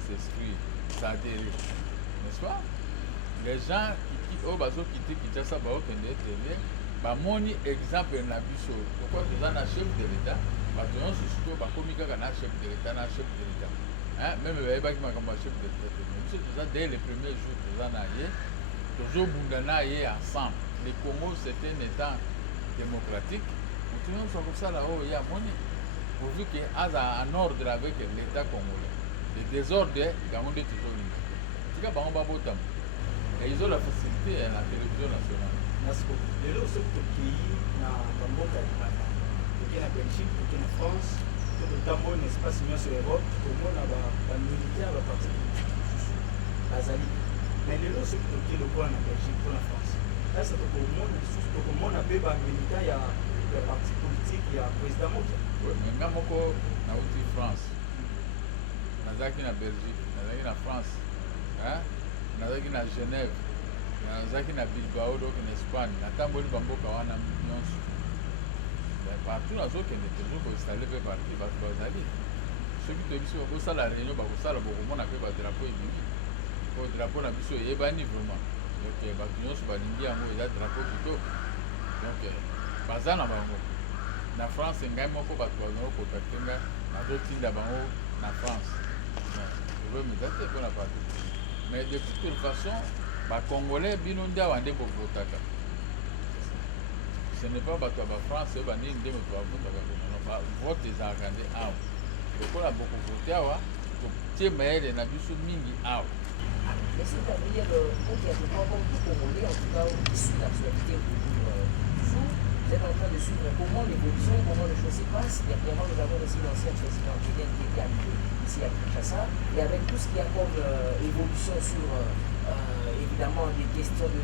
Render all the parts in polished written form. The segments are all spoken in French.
s'inscrire, s'adhérer. N'est-ce pas? Les gens qui ont quitté Kinshasa, bamoni exemple na biso. Pourquoi nous avons un chef de l'État? Maintenant, surtout, comme il y a un chef de l'État, un chef de l'État. Même il y a un chef de l'État. Dès les premiers jours, nous avons toujours ensemble. Le Congo, c'est un État démocratique. Nous sommes comme ça là-haut, il y a monnaie. Pourvu qu'il y ait un ordre avec l'État congolais. Le désordre, il y a toujours une. C'est comme ça. Et ils ont la facilité à la télévision nationale. Parce que les autres pays, dans le monde, en Belgique, en France, dans l'espace sur l'Europe, tout le monde a un militaire, la partie politique. Mais les autres pays, le point en Belgique, pour la France. Là, c'est tout le monde, tout le monde a un militaire, il y a la partie politique, il y a le président Mokia. Oui, mais même encore en France, en Belgique, en France, en Genève, en Bilbao, en Espagne, partout dans les toujours installé parti, ceux qui te disent que ça la réunion, ça le drapeau le drapeau na biso yebani vraiment. Donc bato balingi yango eza drapeau plutôt. Donc baza na bango. Na France ngai moko bato bazoko contacter nga nazotinda bango na France. Je veux me battre pour la partie. Mais de toute façon, les Congolais bino ndia wande pour voter. Ce n'est pas bato ba France ba ni ndé moto ba voter. Vote des argandé awa. Donc on a beaucoup voté awa. Donc tie maele na biso mingi awa. Est-ce que tu as dire qu'il y a des points comme tout Congolais, en tout cas, qui suivent l'actualité vous êtes en train de suivre comment l'évolution, comment les choses se passent. Dernièrement, nous avons aussi l'ancien président Biden qui était arrivé ici à Kinshasa, et avec tout ce qui a comme évolution sur, évidemment, des questions de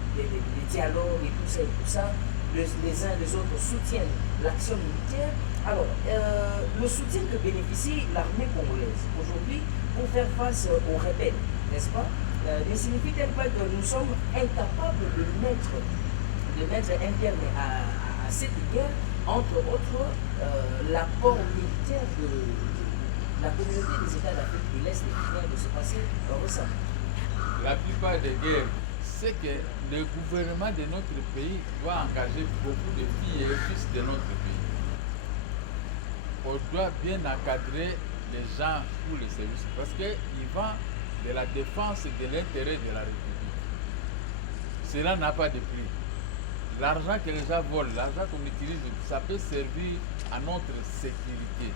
dialogue et tout ça, les uns et les autres soutiennent l'action militaire. Alors, le soutien que bénéficie l'armée congolaise aujourd'hui pour faire face aux rebelles, n'est-ce pas? Ne signifie-t-elle pas que nous sommes incapables de mettre un terme à cette guerre, entre autres l'apport militaire de la communauté des États d'Afrique de l'Est qui vient de se passer récemment? La plupart des guerres, c'est que le gouvernement de notre pays doit engager beaucoup de filles et fils de notre pays. On doit bien encadrer les gens pour les services parce qu'ils vont de la défense et de l'intérêt de la République. Cela n'a pas de prix. L'argent que les gens volent, l'argent qu'on utilise, ça peut servir à notre sécurité.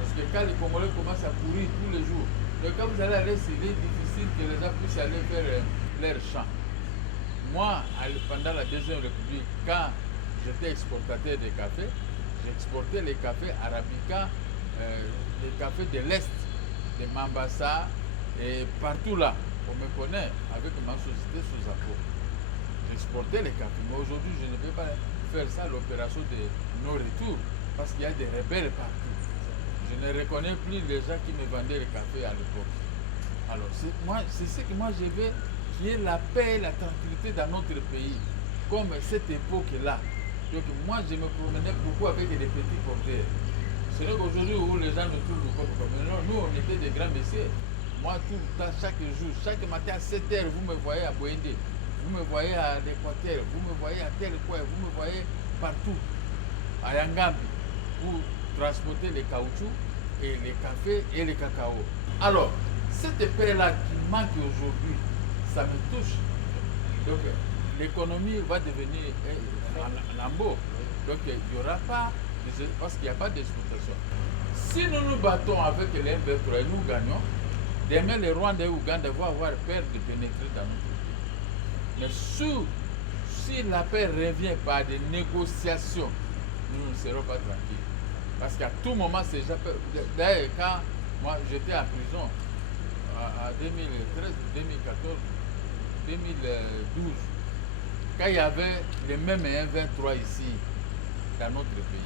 Parce que quand les Congolais commencent à courir tous les jours, donc quand vous allez aller, c'est difficile que les gens puissent aller faire leur champ. Moi, pendant la Deuxième République, quand j'étais exportateur de café, j'exportais les cafés arabica, les cafés de l'Est, de Mambasa, et partout là, on me connaît avec ma société sous apport. J'exportais les cafés, mais aujourd'hui je ne peux pas faire ça, l'opération de non-retour, parce qu'il y a des rebelles partout. Je ne reconnais plus les gens qui me vendaient les cafés à l'époque. Alors c'est ce que moi je veux, qu'il y ait la paix et la tranquillité dans notre pays, comme cette époque-là. Donc moi je me promenais beaucoup avec des petits porteurs. C'est vrai qu'aujourd'hui où les gens ne trouvent pas comme nous, on était des grands messieurs. Moi, tout le temps, chaque jour, chaque matin à 7 h, vous me voyez à Boindé, vous me voyez à l'Équateur, vous me voyez à tel coin, vous me voyez partout, à Yangambi, pour transporter les caoutchoucs et les cafés et les cacao. Alors, cette paix-là qui manque aujourd'hui, ça me touche. Donc, l'économie va devenir en lambeau. Donc, il n'y aura pas, parce qu'il n'y a pas d'exploitation. Si nous nous battons avec les M23 et nous gagnons, demain, les Rwandais et Ouganda vont avoir peur de pénétrer dans notre pays. Mais si la paix revient par des négociations, nous ne serons pas tranquilles. Parce qu'à tout moment, ces gens peuvent... D'ailleurs, quand moi j'étais en prison, en 2013, 2014, 2012, quand il y avait les mêmes M23 ici, dans notre pays,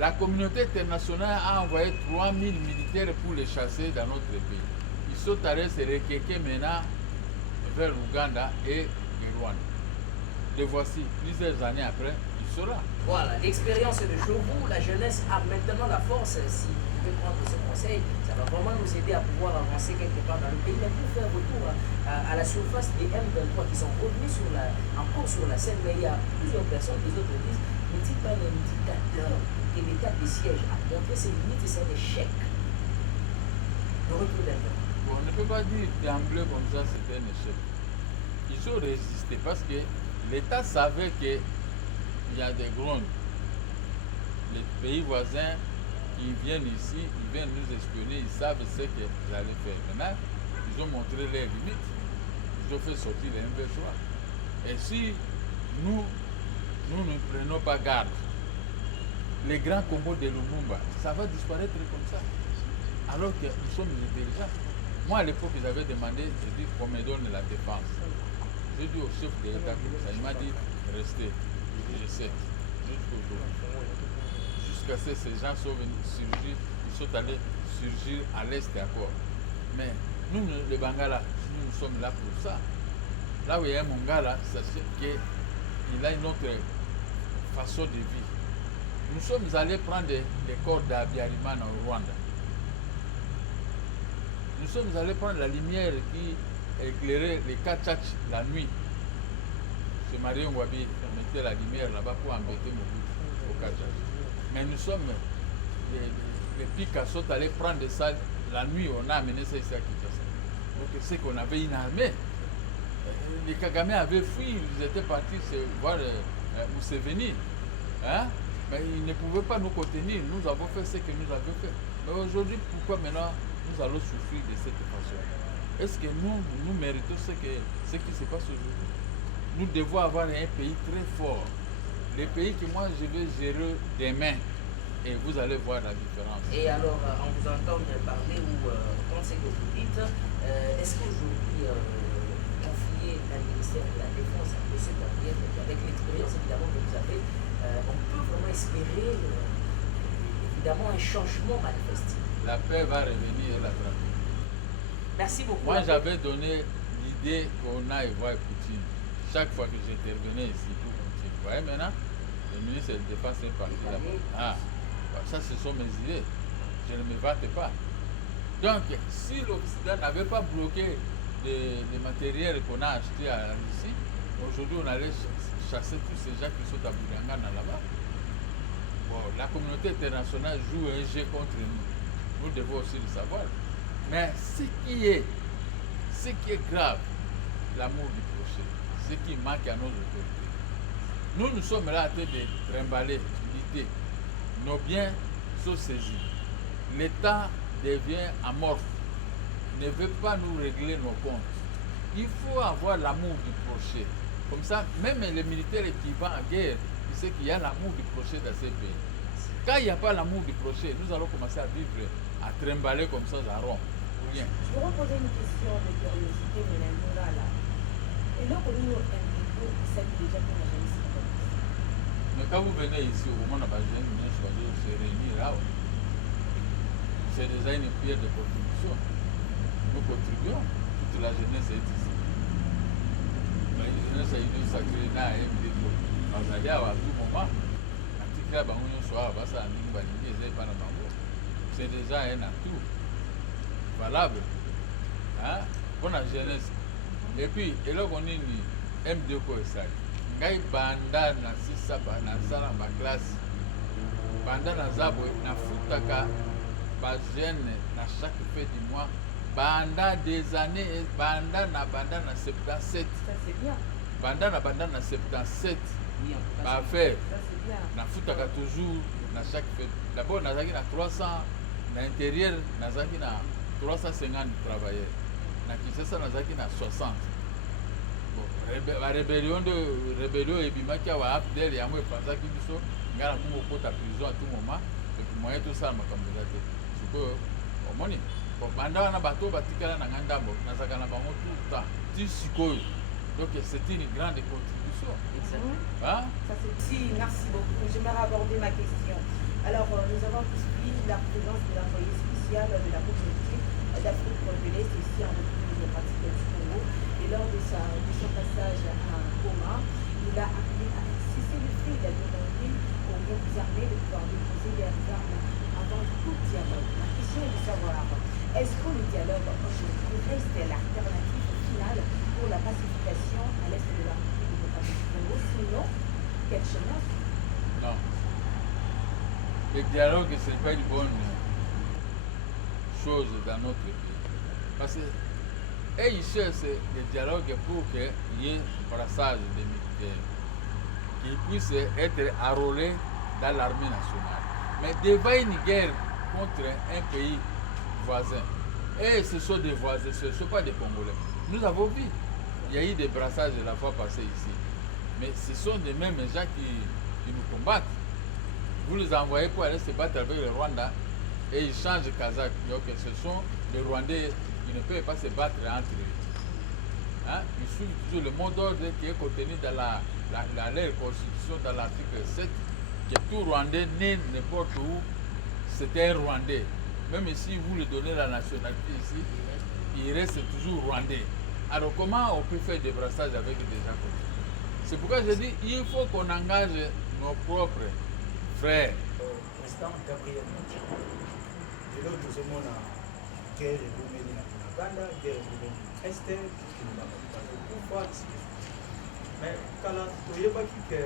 la communauté internationale a envoyé 3000 militaires pour les chasser dans notre pays. Ils sont allés se requéquer maintenant vers l'Ouganda et le Rwanda. Et voici, plusieurs années après, il sera. Voilà, l'expérience de Jovo, la jeunesse a maintenant la force, si peut prendre ce conseil, ça va vraiment nous aider à pouvoir avancer quelque part dans le pays, mais pour faire retour à la surface des M23 qui sont revenus encore sur la scène, mais il y a plusieurs personnes, les autres disent, n'est-il pas l'indicateur que l'état de siège a montré ses limites et c'est un échec? Le retour d'un Bon, on ne peut pas dire d'emblée comme ça c'était un échec. Ils ont résisté parce que l'État savait qu'il y a des drones. Les pays voisins qui viennent ici, ils viennent nous espionner, ils savent ce qu'ils allaient faire. Maintenant, ils ont montré leurs limites. Ils ont fait sortir les M23. Et si nous ne prenons pas garde, les grands combos de Lumumba, ça va disparaître comme ça. Alors que nous sommes intelligents. Moi, à l'époque, ils avaient demandé, j'ai dit, qu'on me donne la défense. J'ai dit au chef de l'État comme ça, il m'a dit, restez. Je sais, jusqu'à ce que ces gens sont venus surgir, ils sont allés surgir à l'est encore. Mais nous, les Bangala, nous sommes là pour ça. Là où il y a un Mongala, sachez qu'il a une autre façon de vivre. Nous sommes allés prendre des corps d'Abiyarimana au Rwanda. Nous sommes allés prendre la lumière qui éclairait les Kachach la nuit. Ce Marie Ngwabi mettait la lumière là-bas pour embêter Mobutu au Kachach. Mais nous sommes, les Pika sont allés prendre ça la nuit, on a amené ça ici à Kinshasa. Donc c'est qu'on avait une armée. Les Kagame avaient fui, ils étaient partis voir Museveni. Hein? Mais ils ne pouvaient pas nous contenir. Nous avons fait ce que nous avions fait. Mais aujourd'hui, pourquoi maintenant nous allons souffrir de cette façon? Est-ce que nous méritons ce qui se passe aujourd'hui? Nous devons avoir un pays très fort. Les pays que moi je vais gérer demain. Et vous allez voir la différence. Et alors, on vous entend parler ou quand c'est que vous dites, est-ce qu'aujourd'hui, confier un ministère de la Défense à M. Gabriel, avec l'expérience évidemment que vous avez, on peut vraiment espérer évidemment un changement manifesté? La paix va revenir à la trafic. Merci beaucoup. Moi, j'avais donné l'idée qu'on aille voir Poutine. Chaque fois que j'intervenais ici pour Poutine. Vous voyez maintenant, le ministre de la Défense est parti là-bas. Ça, ce sont mes idées. Je ne me vante pas. Donc, si l'Occident n'avait pas bloqué les matériels qu'on a achetés à Russie, aujourd'hui, on allait chasser tous ces gens qui sont à Bourangana là-bas. Bon, la communauté internationale joue un jeu contre nous. Nous devons aussi le savoir. Mais ce qui est grave, l'amour du prochain, ce qui manque à nos autorités. Nous sommes là en train de trimballer l'idée. Nos biens sont saisis. L'État devient amorphe, ne veut pas nous régler nos comptes. Il faut avoir l'amour du prochain. Comme ça, même les militaires qui vont en guerre, ils savent qu'il y a l'amour du prochain dans ces pays. Quand il n'y a pas l'amour du prochain, nous allons commencer à vivre, à trimballer comme ça, à rond. Rien. Je vais poser une question de curiosité, mais là. Et là, au niveau indigo, il s'agit déjà pour la jeunesse. Mais quand vous venez ici, au moment où on se réunir là, c'est déjà une pierre de contribution. Nous contribuons, toute la jeunesse est ici. Mais la jeunesse est une sacrée, n'a rien de tout. Vous allez à tout moment. C'est déjà un atout valable hein? Pour la jeunesse. Et puis, et là on est M2 pour ça. Ngai banda na sisa ba na sala ma classe. Banda na zabo na futaka ba jeune na chaque fin du mois. Banda des années, banda na 77. Ça c'est bien. Banda na 77. Oui, Ba faire. Ça c'est bien. Na futaka toujours na chaque fête. D'abord nazaki na 300 na intérieur nazaki na 350 travailleurs. Na Kinshasa nazaki na 60. Bon, rébellion ebimaki awa Abdel yango epanzaki biso ngala mungu okota prison à tout moment et puis moyen tout ça makambo te. Siko omoni. Bon, banda wana bato batikala na ngandambo nazaka na bango tout le temps. Ti sikoyo. Donc c'est une grande contribution. Hein? Ça c'est si, merci beaucoup. J'aimerais aborder ma question. Alors, nous avons poursuivi la présence de l'envoyé spécial de la communauté d'Afrique de l'Est ici en République démocratique du Congo. Et lors de son passage à Goma, il a appelé à cesser le fait de demander aux groupes armés de pouvoir déposer leurs armes avant tout dialogue. dialogue reste l'alternative finale pour la pacification à l'est de la République démocratique du Congo. Sinon, quel chemin? Non. Le dialogue, ce n'est pas une bonne chose dans notre pays. Parce que ils cherchent le dialogue pour qu'il y ait un brassage des militaires qui puissent être enrôlés dans l'armée nationale. Mais devant une guerre contre un pays voisin, et ce sont des voisins, ce ne sont pas des Congolais. Nous avons vu, il y a eu des brassages la fois passée ici. Mais ce sont les mêmes gens qui nous combattent. Vous les envoyez pour aller se battre avec le Rwanda et ils changent Kazakh. Donc ce sont les Rwandais qui ne peuvent pas se battre entre eux. Hein? Ils suivent toujours le mot d'ordre qui est contenu dans leur constitution, dans l'article 7, que tout Rwandais né n'importe où, c'est un Rwandais. Même si vous lui donnez la nationalité ici, il reste toujours Rwandais. Alors comment on peut faire des brassages avec des gens comme ça? C'est pourquoi je dis il faut qu'on engage nos propres frères. Président Gabriel Moutier, lelo tozomona guerre ebomeli na Uganda, guerre ebomeli este bazokufa mais kala toyebaki ke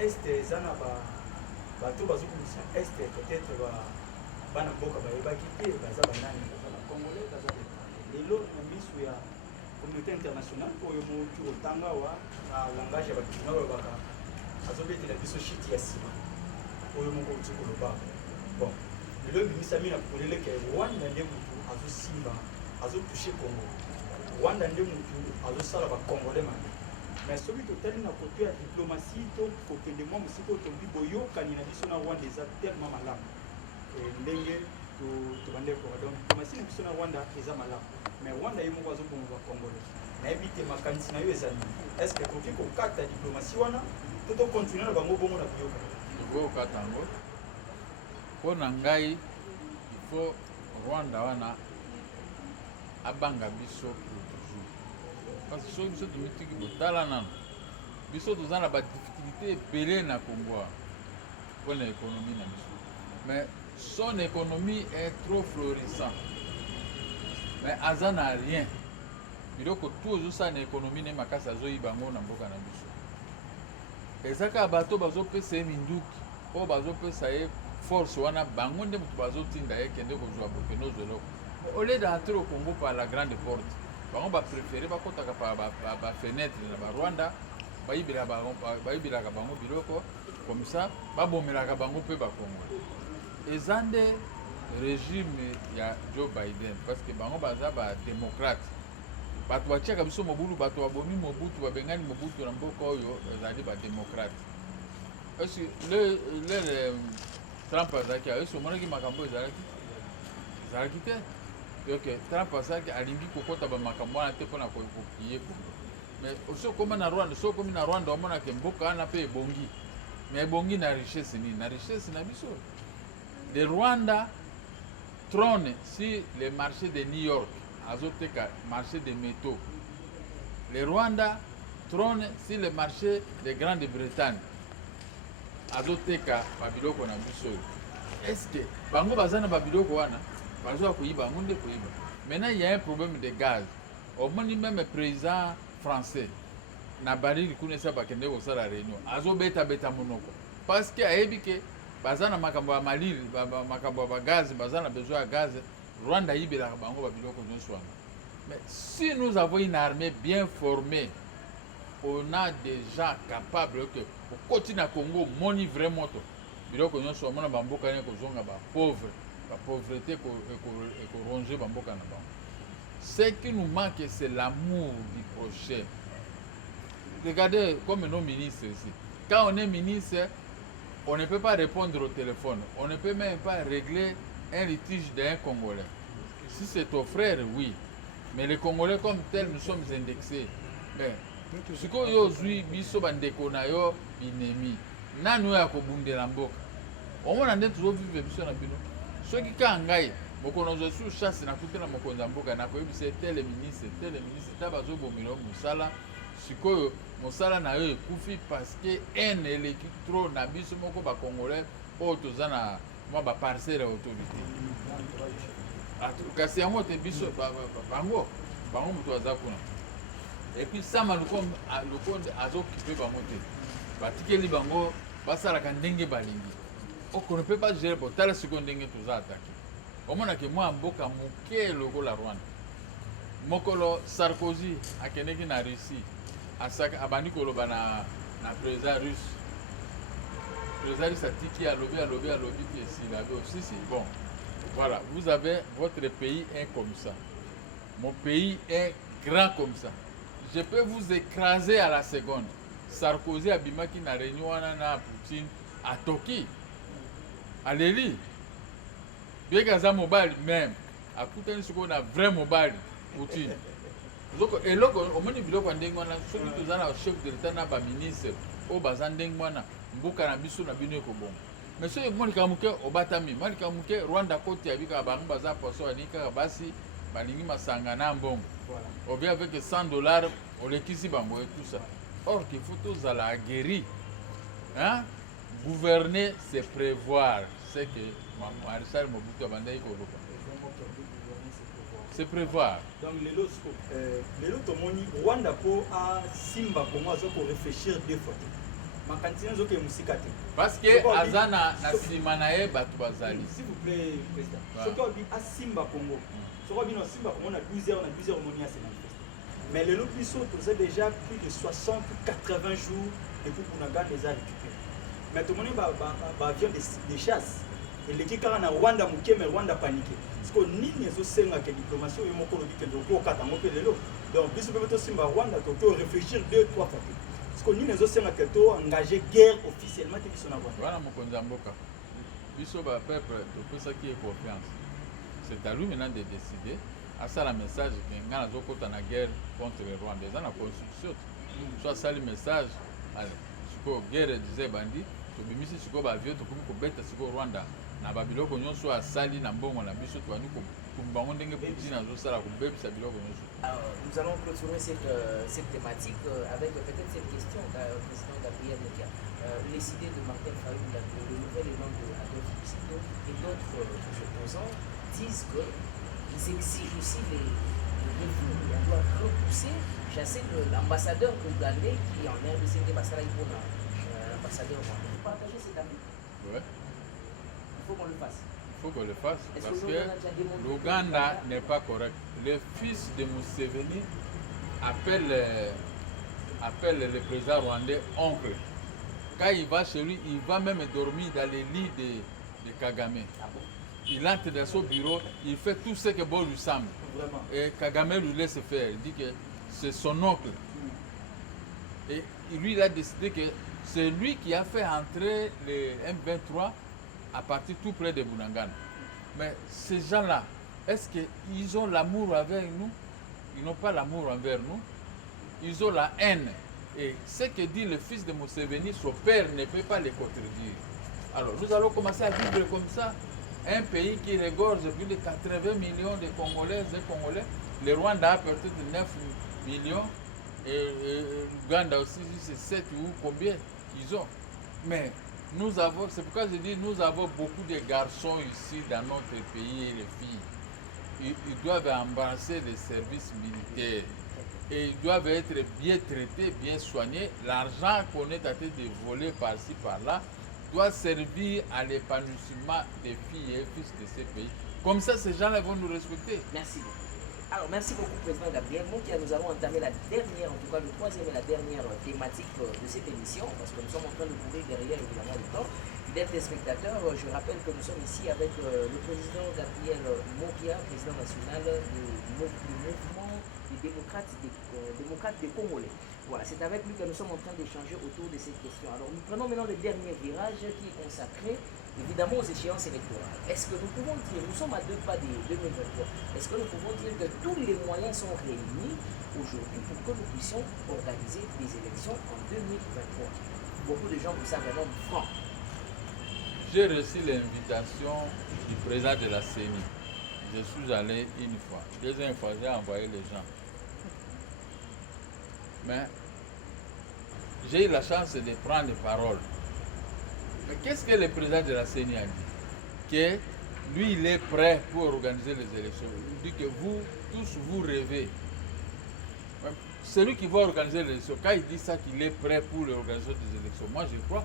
este eza na bato bazokumisa este peut-être bana mboka bayebaki te baza banani baza bacongolais baza lelo na miso ya communauté internationale oyo moki otanga awa na langage ya bakina balobaka azobetela biso shiti ya nsima oyo moko oti koloba bon lelo ebimisami na polele ke rwanda nde motu azosimba azotushe congo rwanda nde motu azosala bacongolais mabe mais soki totali na kote ya diplomatie to kokende mwa mosika oyo tobi boyokani na biso na rwanda eza tellement malamu ndenge tobandeki koka donc diplomatie na biso na rwanda eza malamu mais rwanda ye moko azoboma bacongolais nayebi te makanisi na yo eza nini est ce que tokoki kokata diplomatie wana to tokontinue na bango bongo na boyokani okokata yango mpo na ngai ifo rwanda wana abanga biso pour toujours parce que soki biso tomitiki kotala nano biso toza na badifficulté ebele na kongo mpo na économie na biso mais son économie est trop florissant mais aza na rien biloko tu ozosala na économie ne makasi azoyiba yango na mboka na biso eza kaka bato bazopesa ye minduki oyo bazopesa ye force wana bango nde moto bazotinda ye kende kozwa bokende ozweloko au lieu d'entrer au Congo par la grande porte bango bapréféré bakotaka par bafenetre na barwanda bayibelaka bango biloko comme ça babomelaka bango mpe bakongo eza nde régime ya Joe Biden parce que bango baza badémocrate bato batiaka biso mobulu bato babomi mobutu babengani mobutu na mboka oyo ezali badémocrate est-ce que le Trump azalaki est-ce omonaki makambo ezalaki te donc Trump azalaki alingi kokota bamakambo wana te mpona kokiye mais soki okómi na Rwanda soki okomi na Rwanda omonake mboka wana mpe ebongi mais ebongi na richesse nini na richesse na biso le Rwanda trône si le marché de New York azoteka marché de métaux le Rwanda trône si le marché de Grande-Bretagne azoteka babiloko na biso est-ce que bango baza na babiloko wana bazoya koyiba bango nde koyiba maintenant il y a un problème de gaz omoni même président français na barili kuna esa bakende kosala réunion azobetabeta monoko parce que ayebi ke baza na makambo ya malili makambo ya bagaz baza na besoin ya gaz Rwanda yibelaka bango babiloko nyonso wana mais si nous avons une armée bien formée on a des gens capables que okoti na Congo moni vraiment to biloko nyonso omona bamboka ne kozonga bapauvre pauvreté ekoronge bamboka na bango. Ce qui nous manque c'est l'amour du prochain. Regardez comme nos ministres ici, quand on est ministre on ne peut pas répondre au téléphone, on ne peut même pas régler un litige d'un Congolais. Si c'est ton frère, oui, mais les Congolais comme tels nous sommes indexés. Mais sikoyo ozwi biso bandeko na yo binemi nanu ya kobundela mboka omona nde tozovivre biso na bino soki ka ngai mokonzi osu chasse nakutela mokonzi ya mboka nakoyebisa tele ministre ta bazobomela mosala sikoyo mosala na yo ekufi parce que ene eleki trop na biso moko bacongolais oyo toza na mwa baparcele ya autorité kasi yango te biso bango moto aza kuna epuis sama loko azokipe bango te batikeli bango basalaka ndenge balingi on ne peut pas gérer tala sikoyo ndenge toza atake omonake mwa mboka moke lokola Rwanda mokolo Sarkozy akendeki na Russie abandi koloba na président russe atiki alobi puis esila abi aussi bon voilà vous avez votre pays est comme ça mon pays est grand comme ça je peux vous écraser à la seconde. Sarkozy abimaki na réunion wana na Poutine atoki aleli bieka za mobile même akutani sikoyo na vrai mobile Poutine eloko omoni biloko ya ndenge wana soki toza na chef de l'état na baministre oyo baza ndenge wana mboka na biso na bino ekobonga mais soki monika moke obatami monika moke Rwanda koti ya bikaka bango baza poso alingi kaka basi balingi masanga na mbongo obi avec $100 olekisi bango et tout ça or qu'il faut tozala aguerri hein? Gouverner c'est prévoir c'est que Marshal Mobutu abandaki koloba c'est prévoir donc lelo tomoni Rwanda po asimba kongo aza réfléchir deux fois makanisi nzoke musika te parce que aza na nsima na ye bato bazali s'il vous plaît président soki obi asimba kongo soki obi na simba kongo na 12h omoni ase manifeste mais lelo biso toza déjà plus de 60 80 jours depuis Bunagana eza récupéré mais tomoni baavion de chasse eleki kaka na Rwanda moke mais Rwanda paniqué parce que nini ezosengaka diplomatie oyo moko olobi kende okokata ngo mpe lelo donc biso mpe tosimba Rwanda toke réfléchir 2-3 fois parce que nini ezosengaka toengage guerre officiellement te biso na Rwanda wana mokonzi ya mboka biso bapeuple topesaki ye confiance c'est à lui maintenant de décider asala message ke ngai nazokota na guerre contre le Rwanda eza na constitution so asali message sikoyo guerre dize bandi tobimisi sikoyo baavion tokomi kobeta sikoyo Rwanda na babiloko nyonso asali na mbongo na biso toani bango ndenge Poutine azosala kobebisa biloko nyonso. Nous allons clôturer cette thématique avec peut-être cette question, président Gabriel Mokia. Les idées de Martin Fayoum, le nouvel élan de Adolf Hitler et d'autres opposants disent qu'ils exigent aussi les réfugiés. On doit repousser, chasser l'ambassadeur ougandais qui en RDC de Bassara Ipona, l'ambassadeur rwandais. Vous partagez cet avis? Oui. Il faut qu'on le fasse. Il faut qu'on le fasse parce que l'Ouganda n'est pas correct. Le fils de Museveni appelle le président rwandais oncle. Quand il va chez lui, il va même dormir dans les lits de Kagame. Ah bon? Il entre dans son bureau, il fait tout ce que bon lui semble. Vraiment. Et Kagame lui laisse faire. Il dit que c'est son oncle. Et lui, il a décidé que c'est lui qui a fait entrer les M23 à partir tout près de Bunagana. Mais ces gens-là, est-ce qu'ils ont l'amour envers nous? Ils n'ont pas l'amour envers nous. Ils ont la haine. Et ce que dit le fils de Museveni, son père ne peut pas les contredire. Alors nous allons commencer à vivre comme ça. Un pays qui regorge plus de 80 millions de Congolaises et Congolais. Le Rwanda a peut-être 9 millions. Et l'Ouganda aussi, c'est 7 ou combien ils ont. Mais nous avons, c'est pourquoi je dis, nous avons beaucoup de garçons ici dans notre pays et les filles. Ils doivent embrasser les services militaires. Et ils doivent être bien traités, bien soignés. L'argent qu'on est en train de voler par-ci, par-là, doit servir à l'épanouissement des filles et fils de ces pays. Comme ça, ces gens-là vont nous respecter. Merci beaucoup. Alors, merci beaucoup, Président Gabriel Mokia. Nous allons entamer la dernière, en tout cas le troisième et la dernière thématique de cette émission, parce que nous sommes en train de courir derrière, évidemment, le temps. Fidèles téléspectateurs, je rappelle que nous sommes ici avec le président Gabriel Mokia, président national du mouvement des démocrates des Congolais. Voilà, c'est avec lui que nous sommes en train d'échanger autour de cette question. Alors, nous prenons maintenant le dernier virage qui est consacré évidemment aux échéances électorales. Est-ce que nous pouvons dire, nous sommes à 2 pas de 2023, est-ce que nous pouvons dire que tous les moyens sont réunis aujourd'hui pour que nous puissions organiser des élections en 2023? Beaucoup de gens vous savent un homme franc. J'ai reçu l'invitation du président de la CENI. Je suis allé une fois. Deuxième fois, j'ai envoyé les gens. Mais j'ai eu la chance de prendre parole. Mais qu'est-ce que le président de la CENI a dit? Que lui, il est prêt pour organiser les élections. Il dit que vous, tous, vous rêvez. Celui qui va organiser les élections, quand il dit ça, qu'il est prêt pour l'organisation des élections, moi je crois.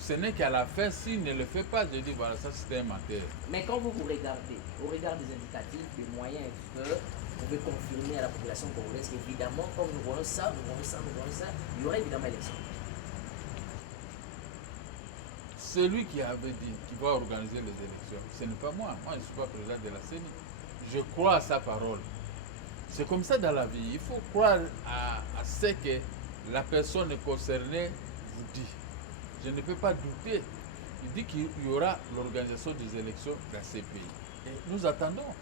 Ce n'est qu'à la fin, s'il ne le fait pas, je dis voilà, ça c'était un menteur. Mais quand vous regardez, au regard des indicatifs, des moyens extérieurs, vous pouvez confirmer à la population congolaise qu'évidemment, comme nous voyons ça, il y aura évidemment élection. Celui qui avait dit qu'il va organiser les élections, ce n'est pas moi. Moi, je ne suis pas président de la CENI. Je crois à sa parole. C'est comme ça dans la vie. Il faut croire à ce que la personne concernée vous dit. Je ne peux pas douter. Il dit qu'il y aura l'organisation des élections dans ces pays. Et nous attendons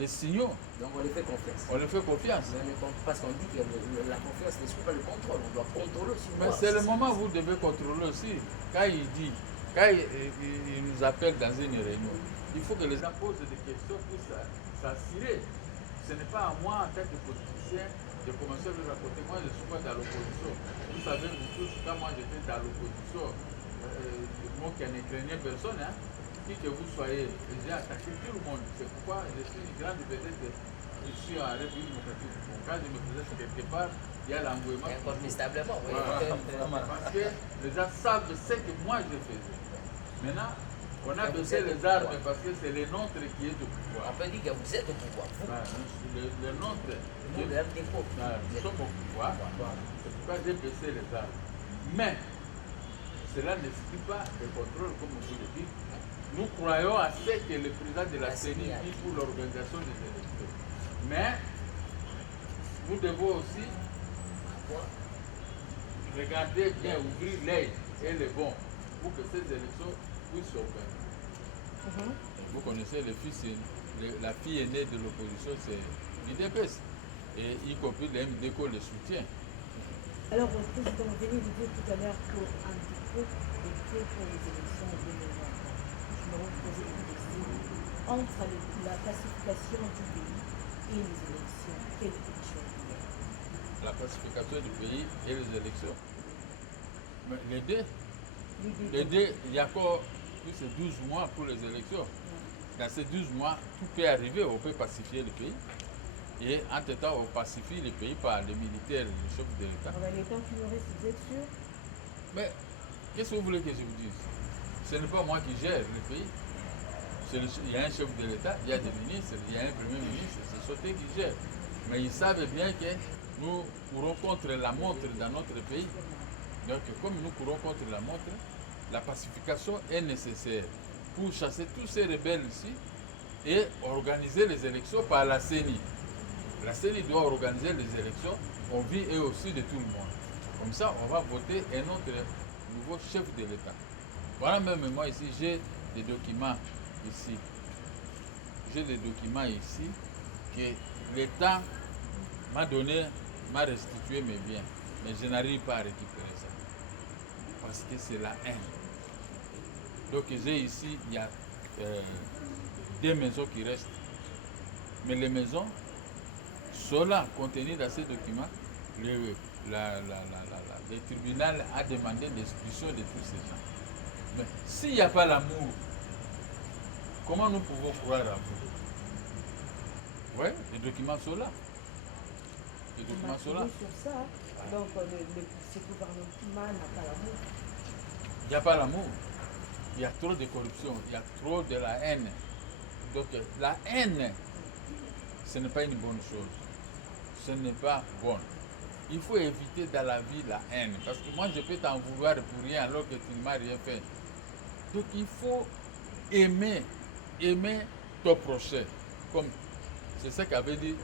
les signaux. Donc on les fait confiance. On leur fait confiance. Parce qu'on dit que la confiance n'est pas le contrôle. On doit contrôler aussi. Mais c'est le moment où vous devez contrôler aussi. Quand il dit, quand il nous appelle dans une réunion, il faut que les gens posent des questions pour s'assurer. Ce n'est pas à moi, en tant que politicien, de commencer à le raconter. Moi, je ne suis pas dans l'opposition. Vous savez, vous tous, quand moi j'étais dans l'opposition, moi qui ne craignais personne, hein, qui que vous soyez, j'ai attaqué tout le monde. C'est pourquoi je suis une grande vedette ici en République démocratique du Congo. Quand je me présente quelque part, il y a l'engouement. Incontestablement, oui. Parce que les gens savent ce que moi je faisais. Maintenant, on a baissé les armes parce que c'est le nôtre qui est au pouvoir. On peut dire que vous êtes au pouvoir. Le nôtre. Nous sommes au pouvoir. C'est pourquoi j'ai baissé les armes. Mais, cela ne suffit pas de contrôle, comme vous le dites. Nous croyons à ce que le président de la CENI dit pour l'organisation des élections. Mais, nous devons aussi regarder bien, ouvrir l'œil et le bon pour que ces élections puissent s'organiser. Vous connaissez la fille aînée de l'opposition, c'est l'IDPS, et y compris le MDCO le soutient. Alors, Président, vous venez de dire tout à l'heure qu'un dépôt est fait pour les élections en 2020. Je me reposais une question. Entre la pacification du pays et les élections, quelle élection il y a? La pacification du pays et les élections. Mais les deux, il y a encore plus de 12 mois pour les élections. Dans ces 12 mois, tout peut arriver, on peut pacifier le pays. Et entre-temps, on pacifie le pays par les militaires, les chefs de l'État. Dans les temps qui nous restent, vous êtes sûr? Mais qu'est-ce que vous voulez que je vous dise? Ce n'est pas moi qui gère le pays. Il y a un chef de l'État, il y a des ministres, il y a un premier ministre, c'est Sauté qui gère. Mais ils savent bien que nous courons contre la montre dans notre pays. Donc comme nous courons contre la montre, la pacification est nécessaire pour chasser tous ces rebelles ici et organiser les élections par la CENI. La CENI doit organiser les élections au vie et aussi de tout le monde. Comme ça, on va voter un autre nouveau chef de l'État. Voilà, même moi ici, j'ai des documents ici. J'ai des documents ici que l'État m'a donné, m'a restitué mes biens. Mais je n'arrive pas à récupérer ça. Parce que c'est la haine. Donc j'ai ici, il y a des maisons qui restent. Mais les maisons sont là, contenues dans ces documents. Le tribunal a demandé l'expulsion de tous ces gens. Mais s'il n'y a pas l'amour, comment nous pouvons croire à vous? Oui, les documents sont là. Les documents sont là. Sur ça, donc ce gouvernement n'a pas l'amour. Il n'y a pas l'amour. Il y a trop de corruption, il y a trop de la haine. Donc la haine, ce n'est pas une bonne chose. Ce n'est pas bon. Il faut éviter dans la vie la haine. Parce que moi, je peux t'en vouloir pour rien alors que tu ne m'as rien fait. Donc il faut aimer ton prochain. Comme c'est ça qu'avait dit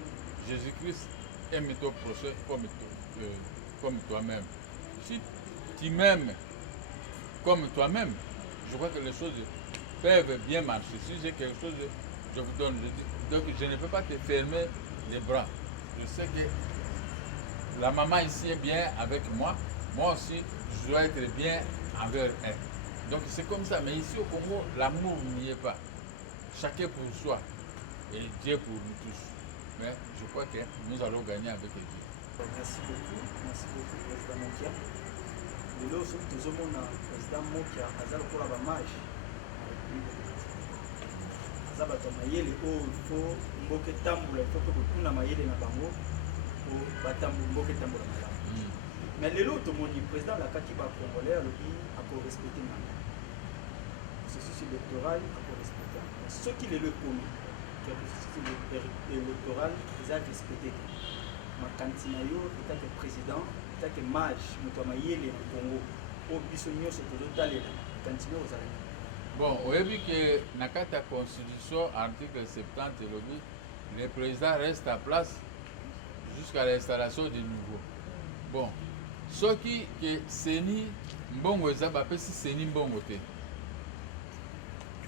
Jésus-Christ, aime ton prochain comme toi-même. Si tu m'aimes comme toi-même, je crois que les choses peuvent bien marcher. Si j'ai quelque chose, je vous donne. Donc je ne peux pas te fermer les bras. Je sais que la maman ici est bien avec moi. Moi aussi, je dois être bien envers elle. Donc c'est comme ça. Mais ici au Congo, l'amour n'y est pas. Chacun pour soi. Et Dieu pour nous tous. Mais je crois que nous allons gagner avec Dieu. Merci beaucoup, Président Mokia. Lelo soki tozomona Président Mokia aza lokola bamage baza bato ya mayele oyo ifo mboka etambola ifo mpe kotuna mayele na bango po mboka etambola malamu. Mais lelo tomoni président lakaki bacongolais alobi akorespecte nanga processus électoral akorespecte soki lelo ekomi ke processus électoral eza respecte te makanisi na yo etake président etake mage moto ya mayele na congo oyo biso nyonso tozotalela makanisi nayo ozala nini? Bon, oyebi que na kati ya constitution article 70 elobi le président reste à place jusqu'à l'installation du nouveau. Bon, soki ke seni mbongo eza bapesi seni mbongo te,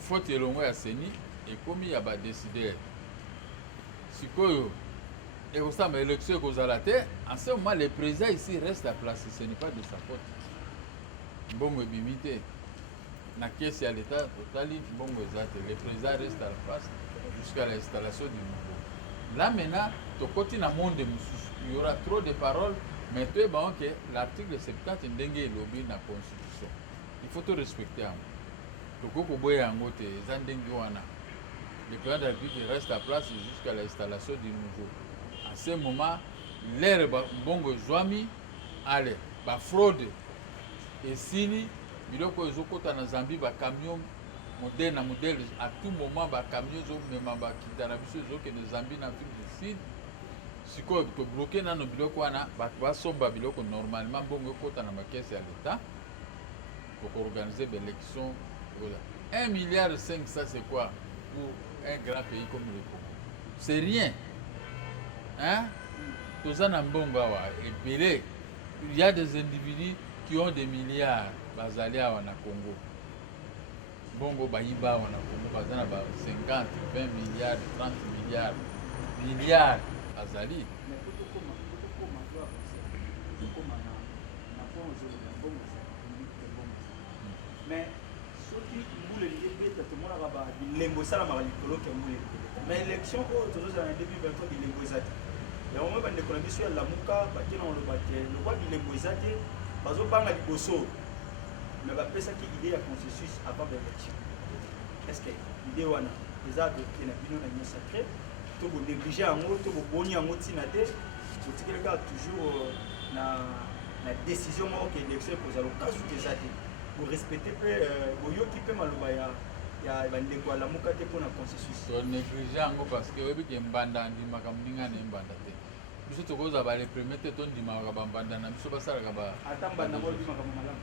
faute elongo ya seni ekomi ya badécideur. Sikoyo ekosamba élection ekozala te, en ce moment le président ici reste à place, ce n'est pas de sa faute. Mbongo ebimi te. Na caisse à l'État, le président reste à la place jusqu'à l'installation du nouveau. Là maintenant, il y aura trop de paroles, mais tu es bon que l'article 70 est lobby dans la Constitution. Il faut tout respecter. Le président de la République reste à la place jusqu'à l'installation du nouveau. À ce moment, l'air bongo joami, allez, la fraude et sini. Biloko ezokota na Zambie ba camion modèle na modèle à tout moment ba camion zo mema ba kitana biso ezokende Zambie na Afrique du Sud. Sikoyo to bloquer na no biloko wana ba somba biloko normalement bongo ekota na caisse ya l'État pour organiser l'élection. Voilà. 1,5 milliard ça c'est quoi pour un grand pays comme le Congo? C'est rien. Hein? Tozana mbongo wa epelé. Il y a des individus qui ont des milliards. Bazali awa na Congo. Bongo bayiba awa na Congo bazana ba 50, 20 milliards, 30 milliards, milliards bazali. Mais soki mbule libeta tomona ba bilembo sala ma likolo ke mbule. Mais élection ko tozo za 2023 bilembo ezati. Ya omwe bande ko na biso ya lamuka bakina on le batte. Le quoi bilembo ezati bazo banga liboso. Mais va penser qu'il y a un consensus avant l'élection. Est-ce que l'idée wana les a de qui n'a pas une sacré tout vous négliger en mot tout vous boni en mot tinate vous tirez le cas toujours na décision moi que l'élection pour le cas où des athées pour respecter peu yo qui peut maloba ya bande kwa la mukate pour un consensus to négliger en parce que obi ke mbanda ndi makamninga ne mbanda te biso tokoza ba les premiers te to ndima ka bambanda na biso basala ka ba atamba na mo ndima ka malamu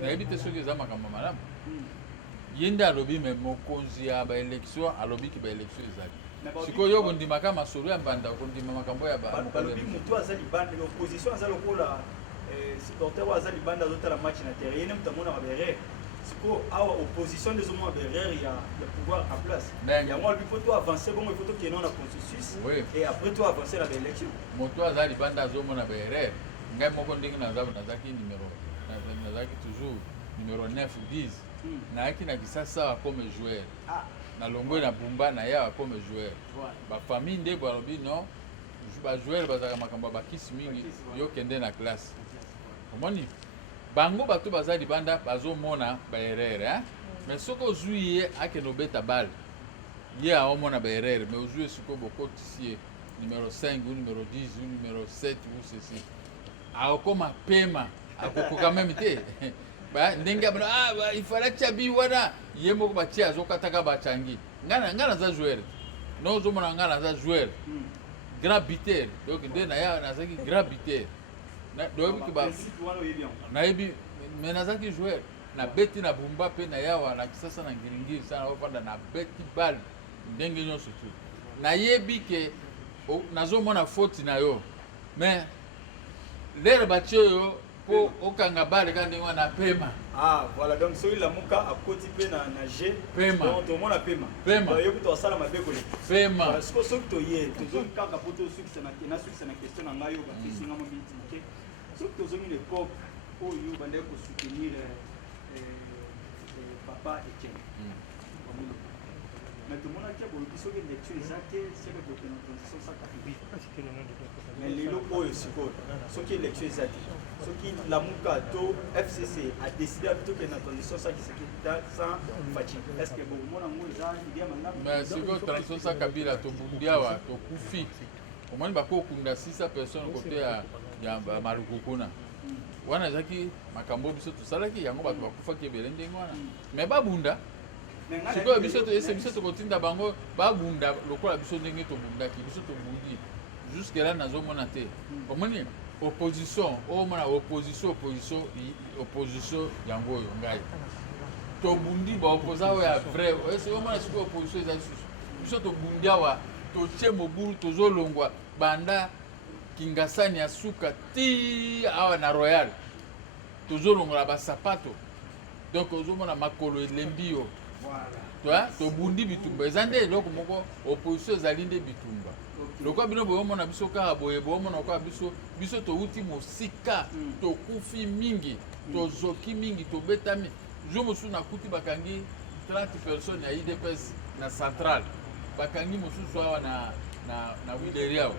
na ebite soki eza makambo malamu yende alobi me mokonzi ya baélection alobi ki baélection ezali sikoyo kondimaka masolo ya mbanda kondima makambo ya balobi moto aza libanda l'opposition aza lokola supporter oyo aza libanda azotala match na terrain yene moto amonaka berere sikoyo awa opposition nde ezomona berere ya pouvoir en place yango alobi fo to avancer bongo ifo tokende na consensus et après to avancer na baélection moto aza libanda azomona berere ngai moko ndenge nazaki numéro nazaki toujours numéro 9 ou 10 nayaki na Kisasa comme joueur na longo na Bumba na ya comme joueur ba famille nde balobi non ba joueur bazaka makambo bakisi mingi yo kende na classe omoni bango bato bazali banda bazomona ba erreur hein mais soko zuiye akeno beta balle ye a omona ba erreur mais ozuye siko bokotisi numéro 5 ou numéro 10 ou numéro 7 ou ceci akoma pema akokoka même te ba ndenge bana il fallait chabi wana yemo ba tia zokataka ba changi ngana za joueur no zomona ngana za joueur grand buteur donc nde na ya na zaki grand buteur na donc ba na yebi mais na zaki joueur na beti na Bumba pe na yawa na Kisasa na ngiringiri sana opanda na beti ball ndenge nyonso tu na yebi ke nazomona faute na yo mais l'air batio po okanga bale kandi wana pema voilà donc so ila muka akoti pe na G pema donc to mona pema yo kuto sala mabekole pema parce que so to ye to zo kaka poto succès na question na ngayo ba question ngamo binti so to zo ni le pop o yo bande ko soutenir papa Etienne mais tout le monde a dit que les élections exactes c'est que pour que notre transition soit capable mais les locaux aussi quoi ce qui est élection exacte ce qui la Mouka to FCC a décidé plutôt que dans transition ça qui sans Fachi. Est-ce que bon mon amour ça il y a maintenant mais c'est que transition ça Kabila to bundiawa to kufi omoni bako kunda 600 personnes côté ya Malukukuna wana zaki makambo biso to salaki yango bato bakufa ke belende ngwana mais babunda sikoyo biso to ese biso to kotinda bango babunda lokola biso ndenge to bundaki biso to bundi jusque là nazomona te omoni opposition omona opposition yango oyo ngai tobundi baopposa oyo ya vrai ese omona sikoyo opposition eza lisusu biso tobundi awa totie mobulu tozolongwa banda kingasani ya suka ti awa na royal tozolongola basapato donc ozomona makolo elembi yo tobundi bitumba eza nde eloko moko opposition ezali nde bitumba lokola bino boyomona biso kaka boye boyomona koka biso touti mosika tokufi mingi tozoki mingi tobetami jo mosusu nakuti bakangi 30 personnes ya idps na centrale bakangi mosusu awa na wideri awa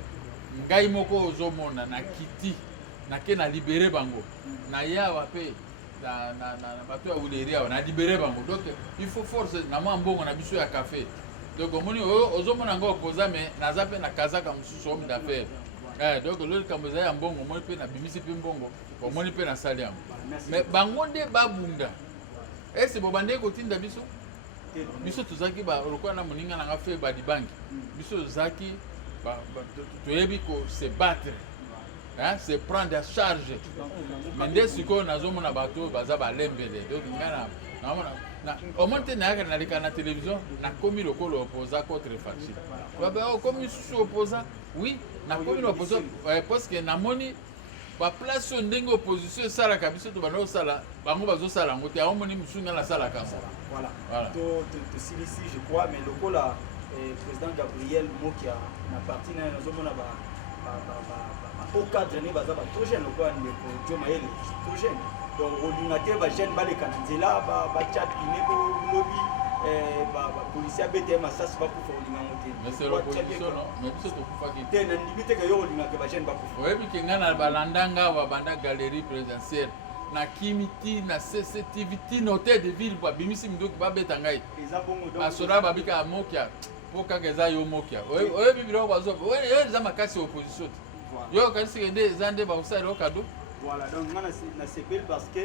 ngai moko ozomona na kiti nake na libere bango na yawa mpe na bato ya wideri awa na libere bango donc il faut force na mwa mbongo na biso ya café donc omoni ozomona nga opoza me naza mpe na kazaka mosusu homme d'affaires donc lelo likambo eza ya mbongo omoni mpe na bimisi mpe mbongo omoni mpe nasali yango mais bango nde babunda ese bobandeki kotinda biso biso tozalaki lokola na moninga nanga fe badibangi biso tozalaki toyebi se battre se prendre à charge mais nde sikoyo nazomona bato baza balembele donc nga omoni te nayaka naleka na télévision nakomi lokola opposa contre faci okomi susu opposa oui nakomi na opposa parce que namoni baplace oyo ndenge opposition esalaka biso to banda osala bango bazosala yango te aomoni mosusu nga nasalaka voilà tosilisi je crois mais lokola président Gabriel Mokia na parti na ye nazomona ocadre ne baza trop jeune lokola ndeko Jo Mayele trop jeune donc olinga te bajeune baleka na nzela bachat bine bolobi bapolisi abete masasi bakufa olinga ngo te mais c'est l'opposition non mais biso tokufaki te na ndimi te ke yo olingaka bajeune bakufa oyebi ke nga na balandanga awa banda galerie présidentielle na kimiti na cctv tino hotel de ville babimisi mindoki babeta ngai basoda babika Mokia mpo kaka eza yo Mokia oyebi biloko bazoba oyo eza makasi ya opposition te yo okanisike nde eza nde bakosala okado. Voilà, donc on a CPL parce que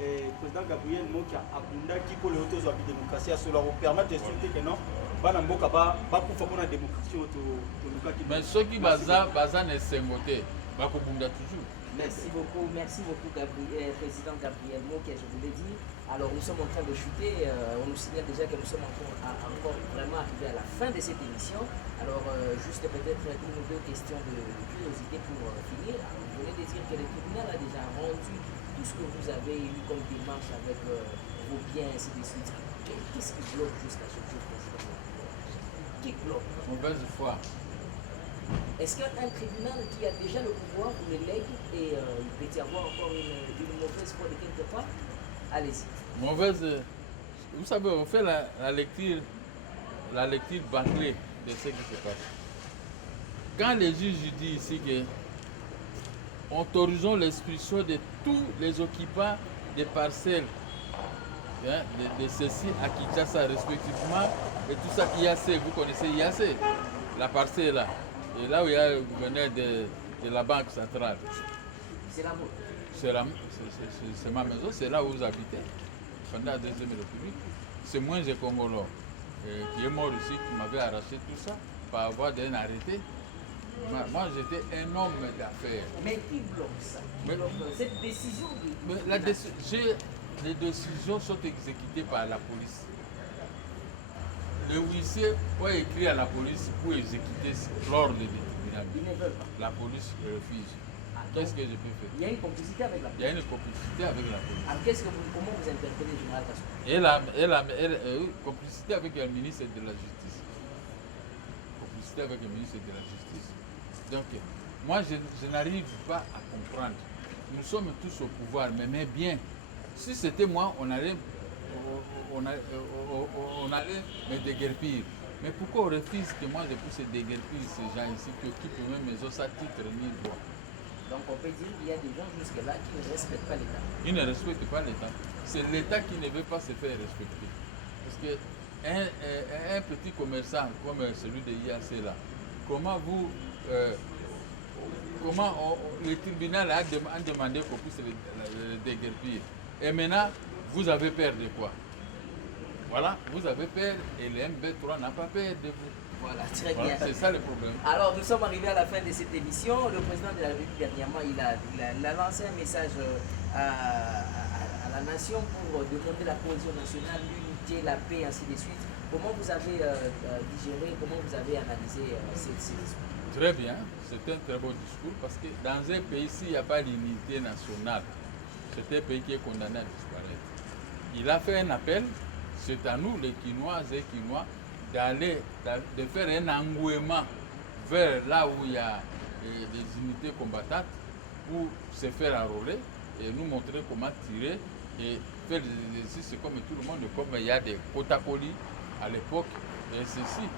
le président Gabriel Mokia a bundaki pour le retour de la démocratie, cela vous permet de soutenir que non, Banamboka va pour faire la démocratie au mais ceux qui baza ne sengote, va bunda toujours. Merci beaucoup, président Gabriel Mokia, je vous l'ai dit. Alors nous sommes en train de shooter, on nous signale déjà que nous sommes encore vraiment arrivés à la fin de cette émission. Alors juste peut-être une ou deux questions de curiosité pour finir. Vous venez de dire que le tribunal a déjà rendu tout ce que vous avez eu comme démarche avec vos biens, ainsi de suite. Qu'est-ce qui bloque jusqu'à ce jour, président? Qui bloque? Mauvaise foi. Est-ce qu'un tribunal qui a déjà le pouvoir vous le lègue et il peut y avoir encore une mauvaise foi de quelque part? Allez-y. Mauvaise. Vous savez, on fait la lecture bâclée de ce qui se passe. Quand les juges disent ici que autorisons l'expulsion de tous les occupants des parcelles de ceci à Kinshasa respectivement et tout ça, IAC, vous connaissez IAC, la parcelle là, et là où il y a le gouverneur de la Banque centrale. C'est la vôtre. C'est ma maison, c'est là où vous habitez. Pendant la Deuxième République, c'est moi, j'ai Congolo, qui est mort ici, qui m'avait arraché tout ça, par avoir d'un arrêté. Moi, j'étais un homme d'affaires. Mais qui bloque ça? Cette décision les décisions sont exécutées par la police. Le huissier peut écrire à la police pour exécuter l'ordre du tribunal. Ils ne veulent pas. La police refuse. Qu'est-ce que je peux faire? Il y a une complicité avec la police. Il y a une complicité avec la police. Alors comment vous interpellez le général Kassoum? Elle complicité avec le ministre de la Justice. Complicité avec le ministre de la Justice. Donc, moi, je n'arrive pas à comprendre. Nous sommes tous au pouvoir, mais bien. Si c'était moi, on allait me déguerpir. Mais pourquoi on refuse que moi je puisse déguerpir ces gens ici qui occupent même maison sans titre ni droit? Donc on peut dire qu'il y a des gens jusque-là qui ne respectent pas l'État. Ils ne respectent pas l'État. C'est l'État qui ne veut pas se faire respecter. Parce que un petit commerçant comme celui de IAC là, comment le tribunal a demandé qu'on puisse le déguerpir. Et maintenant, vous avez peur de quoi? Voilà, vous avez peur et le MB3 n'a pas peur de vous. Voilà, très Voilà, bien. c'est ça le problème. Alors, nous sommes arrivés à la fin de cette émission. Le président de la République, dernièrement, il a lancé un message à la nation pour demander la cohésion nationale, l'unité, la paix, ainsi de suite. Comment vous avez digéré, comment vous avez analysé ces discours? Très bien, c'est un très beau discours parce que dans un pays, s'il n'y a pas d'unité nationale, c'est un pays qui est condamné à disparaître. Il a fait un appel, c'est à nous, les Quinoises et Quinois, de faire un engouement vers là où il y a des unités combattantes pour se faire enrôler et nous montrer comment tirer et faire des exercices comme tout le monde, comme il y a des Kotakoli à l'époque et ceci.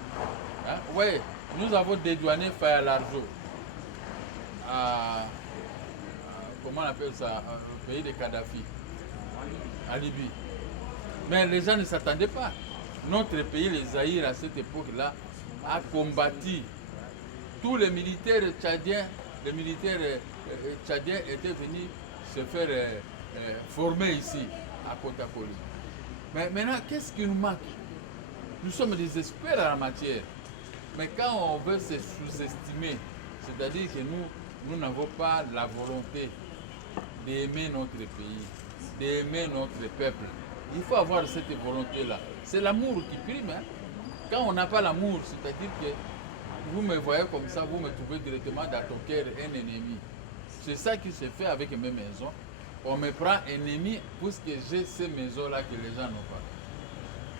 Hein? Oui, nous avons dédouané Faya Larjo comment on appelle ça, au pays de Kadhafi, à Libye. Mais les gens ne s'attendaient pas. Notre pays, les Zaïre, à cette époque-là, a combattu. Tous les militaires tchadiens, étaient venus se faire former ici, à Kotakoli. Mais maintenant, qu'est-ce qui nous manque? Nous sommes des experts en la matière. Mais quand on veut se sous-estimer, c'est-à-dire que nous n'avons pas la volonté d'aimer notre pays, d'aimer notre peuple. Il faut avoir cette volonté-là. C'est l'amour qui prime. Hein? Quand on n'a pas l'amour, c'est-à-dire que vous me voyez comme ça, vous me trouvez directement dans ton cœur un ennemi. C'est ça qui se fait avec mes maisons. On me prend ennemi puisque j'ai ces maisons-là que les gens n'ont pas.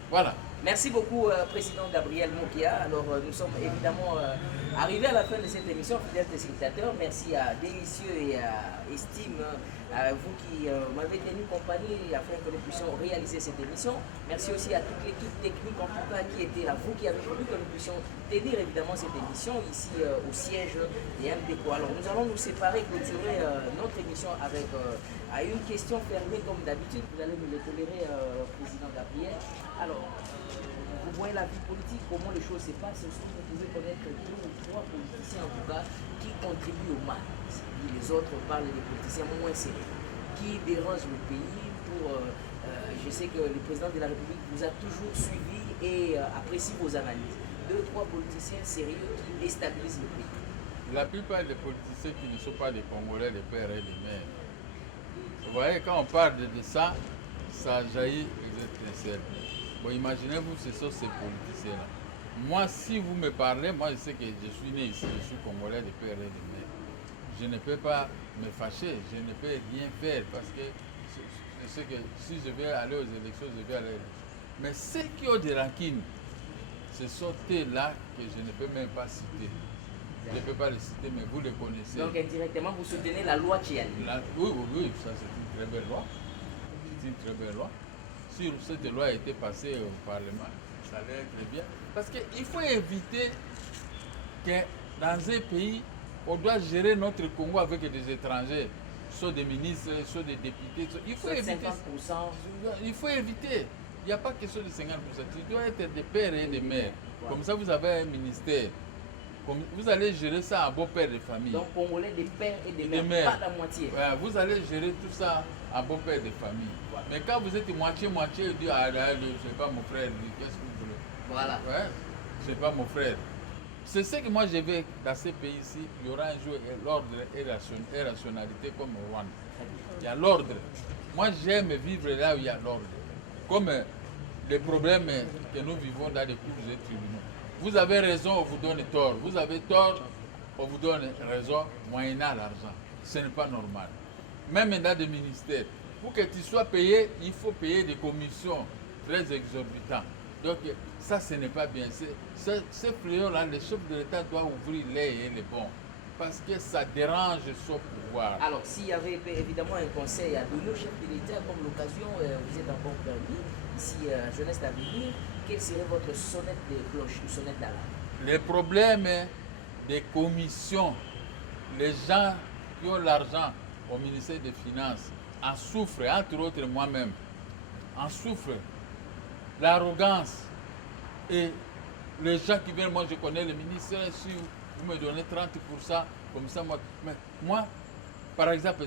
Voilà. Merci beaucoup, Président Gabriel Mokia. Alors, nous sommes évidemment arrivés à la fin de cette émission, fidèles téléspectateurs. Merci à Délicieux et à Estime, à vous qui m'avez tenu compagnie afin que nous puissions réaliser cette émission. Merci aussi à toute l'équipe technique, en tout cas, qui était là, vous qui avez voulu que nous puissions tenir évidemment cette émission ici au siège des MDCO. Alors, nous allons nous séparer, clôturer notre émission avec à une question fermée comme d'habitude. Vous allez nous le tolérer, Président Gabriel. Alors, vous voyez la vie politique, comment les choses se passent. Est-ce que vous pouvez connaître 2 ou 3 politiciens en tout cas qui contribuent au mal? Les autres parlent des politiciens moins sérieux, qui dérangent le pays pour... je sais que le président de la République vous a toujours suivi et apprécie vos analyses. 2 ou 3 politiciens sérieux qui déstabilisent le pays. La plupart des politiciens qui ne sont pas des Congolais, des pères et des mères. Vous voyez, quand on parle de ça, ça jaillit des étincelles. Bon, imaginez-vous, ce sont ces politiciens-là. Moi, si vous me parlez, moi je sais que je suis né ici, je suis Congolais de père et de mère. Je ne peux pas me fâcher, je ne peux rien faire parce que je sais que si je vais aller aux élections, je vais aller. Mais ceux qui ont des rancines, ce sont eux-là que je ne peux même pas citer. Je ne peux pas les citer, mais vous les connaissez. Donc indirectement, vous soutenez la loi Tchiani. Oui, ça c'est une très belle loi. C'est une très belle loi. Si cette loi a été passée au Parlement, ça allait être bien. Parce qu'il faut éviter que dans un pays, on doit gérer notre Congo avec des étrangers, soit des ministres, soit des députés. Il faut éviter. 50%. Il faut éviter. Il n'y a pas question de 50%. Il doit être des pères et des mères. Comme ça, vous avez un ministère. Vous allez gérer ça à beau père de famille. Donc, Congolais des pères et des mères, pas la moitié. Ouais, vous allez gérer tout ça à beau père de famille. Voilà. Mais quand vous êtes moitié-moitié, vous dites, ah là, c'est pas mon frère, qu'est-ce que vous voulez? Voilà. Ouais, c'est pas mon frère. C'est ce que moi je veux dans ces pays-ci. Il y aura un jour l'ordre et la rationalité comme au Rwanda. Il y a l'ordre. Moi, j'aime vivre là où il y a l'ordre. Comme les problèmes que nous vivons dans les cours des tribunaux. Vous avez raison, on vous donne tort. Vous avez tort, on vous donne raison, moyennant l'argent. Ce n'est pas normal. Même dans des ministères, pour que tu sois payé, il faut payer des commissions très exorbitantes. Donc ça, ce n'est pas bien. Ces fléaux-là, le chef de l'État doit ouvrir l'œil et les bons. Parce que ça dérange son pouvoir. Alors, s'il y avait évidemment un conseil à donner au chef de l'État, comme l'occasion, vous êtes encore permis, ici à Jeunesse d'Avenir, quelle serait votre sonnette de cloche, ou sonnette d'alarme? Les problèmes des commissions, les gens qui ont l'argent au ministère des Finances en souffrent, entre autres moi-même, en souffrent. L'arrogance et les gens qui viennent, moi je connais le ministère, si vous me donnez 30%, comme ça, moi par exemple,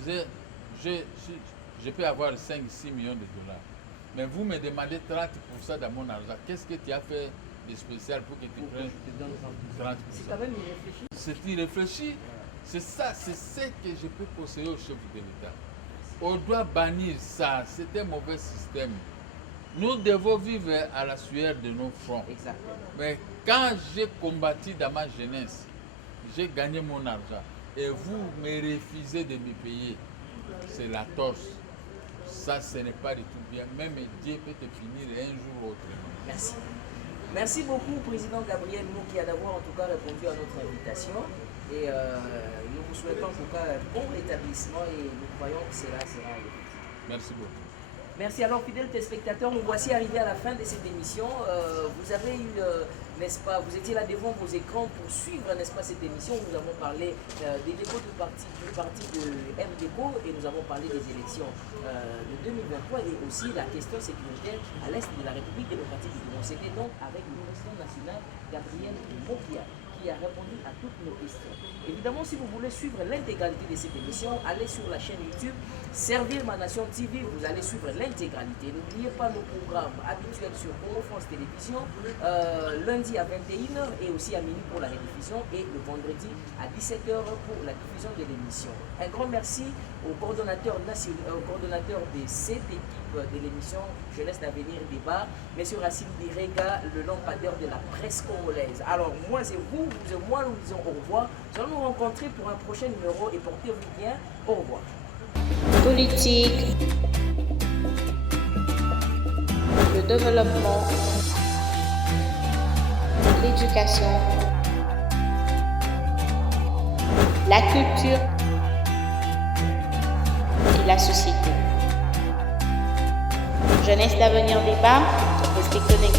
je peux avoir 5-6 millions de dollars. Mais vous me demandez 30% dans mon argent. Qu'est-ce que tu as fait de spécial pour que tu prennes 30%? C'est quand même irréfléchi. C'est irréfléchi. C'est ça, c'est ce que je peux conseiller au chef de l'État. On doit bannir ça. C'est un mauvais système. Nous devons vivre à la sueur de nos fronts. Exactement. Mais quand j'ai combattu dans ma jeunesse, j'ai gagné mon argent. Et vous me refusez de me payer. C'est la torse. Ça, ce n'est pas du tout bien. Même Dieu peut te finir un jour ou autre. Merci. Merci beaucoup, Président Gabriel Mokia, d'avoir en tout cas répondu à notre invitation. Et nous vous souhaitons en tout cas un bon rétablissement et nous croyons que cela sera effectif. Merci beaucoup. Merci. Alors, fidèles téléspectateurs, nous voici arrivés à la fin de cette émission. Vous avez eu, n'est-ce pas, vous étiez là devant vos écrans pour suivre, n'est-ce pas, cette émission. Nous avons parlé des dépôts du parti de MDECO et nous avons parlé des élections de 2023 et aussi la question sécuritaire à l'est de la République démocratique du Congo. C'était donc avec le président national Gabriel Mokia qui a répondu à toutes nos questions. Évidemment, si vous voulez suivre l'intégralité de cette émission, allez sur la chaîne YouTube Servir ma Nation TV, vous allez suivre l'intégralité. N'oubliez pas nos programmes habituels sur Congo France Télévision, lundi à 21h et aussi à minuit pour la rediffusion et le vendredi à 17h pour la diffusion de l'émission. Un grand merci au coordonnateur de cette équipe de l'émission Jeunesse d'Avenir Débat, M. Racine Direga, le lampadaire de la presse congolaise. Alors moi et vous et moi, nous disons au revoir. Nous allons nous rencontrer pour un prochain numéro et portez-vous bien. Au revoir. Politique, le développement, l'éducation, la culture et la société. Jeunesse d'avenir débat, restez connectés.